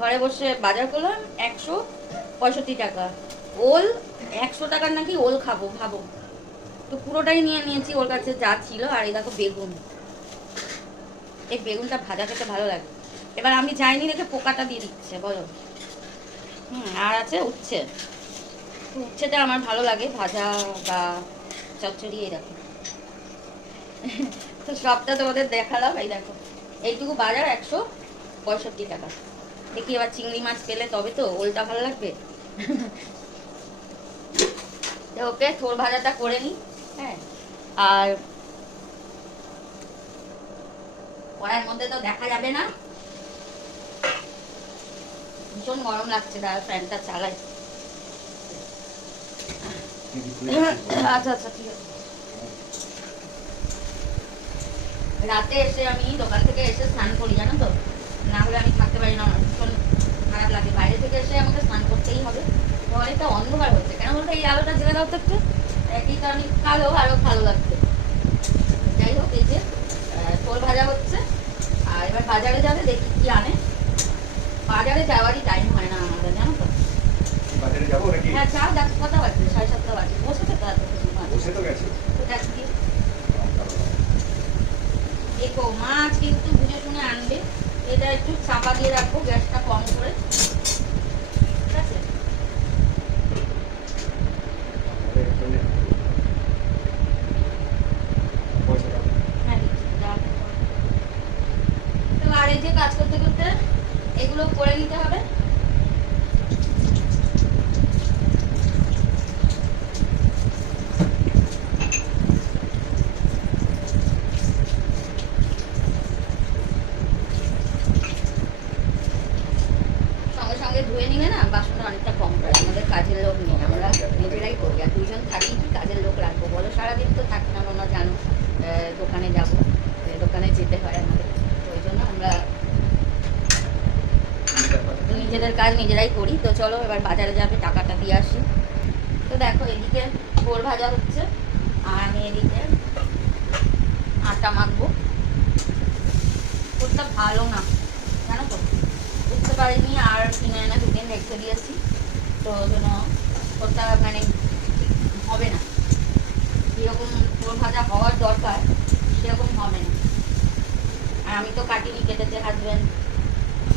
ঘরে বসে বাজার করলাম 165 টাকা। ওল 100 টাকার নাকি ওল খাবো ভাবো। তো পুরোটাই নিয়ে নিয়েছি ওর কাছে যা ছিল। আর এই দেখো বেগুন, এই বেগুনটা ভাজা খেতে ভালো লাগে। এবার আমি যাইনি দেখে পোকাটা দিয়ে দিচ্ছে বলো। আর আছে উচ্ছে, উচ্ছেটা আমার ভালো লাগে ভাজা বা চচ্চড়ি। এই দেখো তো সবটা তোমাদের দেখালাম। এই দেখো এইটুকু বাজার 165 টাকা। দেখি এবার চিংড়ি মাছ পেলে তবে তো ওলটা ভালো লাগবে। ওকে থোর ভাজাটা করে নিই। হ্যাঁ, আর কড়াইয়ের মধ্যে তো দেখা যাবে না, ভীষণ গরম লাগছে। দাঁড়া ফ্যানটা চালাই। আচ্ছা আচ্ছা ঠিক আছে। রাতে এসে আমি দোকান থেকে এসে স্নান করি জানো তো, না হলে আমি থাকতে পারি না, আমার ভীষণ খারাপ লাগে। বাইরে থেকে এসে আমাকে স্নান করতেই হবে। তো অনেকটা অন্ধকার হচ্ছে, কেন বলতে এই আলোটা জেলে দাও তো একটু, একই কারণে কালো আরো ভালো লাগছে। যাই হোক, এই যে তোর ভাজা হচ্ছে। আর এবার বাজারে যাবে, দেখি কি আনে। বাজারে যাওয়ারই টাইম হয় না আমাদের জানো তো। বাজারে যাবো নাকি? হ্যাঁ চা দেখ কটা বাজে, 7:30 বাজে। বসে তো বসে তো গেছে। দেখো মাছ কিন্তু বুঝে শুনে আনবে। এটা একটু চাপা দিয়ে রাখবো, গ্যাসটা কম করে, ঠিক আছে? হ্যাঁ তো আর এই যে কাজ করতে করতে এগুলো করে নিতে হবে। সঙ্গে সঙ্গে ধুয়ে নিলে না বাসনটা অনেকটা কম পড়ে। আমাদের কাজের লোক নেই, আমরা নিজেরাই করি। আর দুইজন থাকি, কি কাজের লোক রাখবো বলো? সারাদিন তো থাকি না, তোমরা জানো দোকানে যাবো, দোকানে যেতে হয় আমাদের। তো ওই জন্য আমরা নিজেদের কাজ নিজেরাই করি। তো চলো এবার বাজারে যাবে, টাকাটা দিয়ে আসি। তো দেখো এদিকে পোল ভাজা হচ্ছে, আর আমি এদিকে আটা মাখবো। পোলটা ভালো না জানো তো, বুঝতে পারিনি আর কিনে এনে 2 দিন রেখে দিয়েছি। তো ওই জন্য পোলটা মানে হবে না, যেরকম পোল ভাজা হওয়ার দরকার সেরকম হবে না। আর আমি তো কাটিনি, কেটেছে হাজব্যান্ড,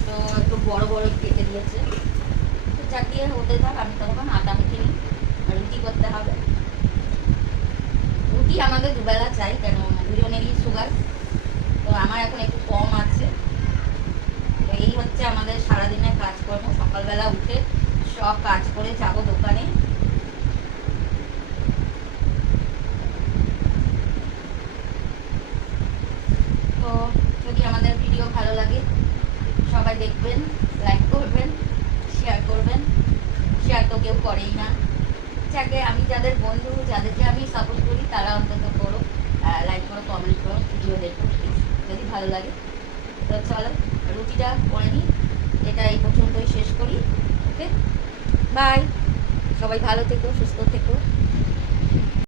তো একটু বড় বড় কেটে দিয়েছে। তো চাকিয়ে হতে থাক, আমি তখন আটা মেখে নিই। রুটি করতে হবে। রুটি আমাদের দুবেলা চাই, কেন দুজনেরই সুগার। তো আমার এখন একটু কম আছে। তো এই হচ্ছে আমাদের সারাদিনের কাজকর্ম। সকালবেলা উঠে সব কাজ করে যাবো দোকানে। তো যদি আমাদের ভিডিও ভালো লাগে সবাই দেখবেন, লাইক করবেন, শেয়ার করবেন। শেয়ার তো কেউ করেই না। যাকে আমি যাদের বন্ধু, যাদেরকে আমি সাপোর্ট করি তারা অন্তত করো, লাইক করো, কমেন্ট করো, ভিডিও দেখো যদি ভালো লাগে। তো চলো রুটিটা করে নিই, এটা এই পর্যন্তই শেষ করি। ওকে বাই, সবাই ভালো থেকো, সুস্থ থেকো।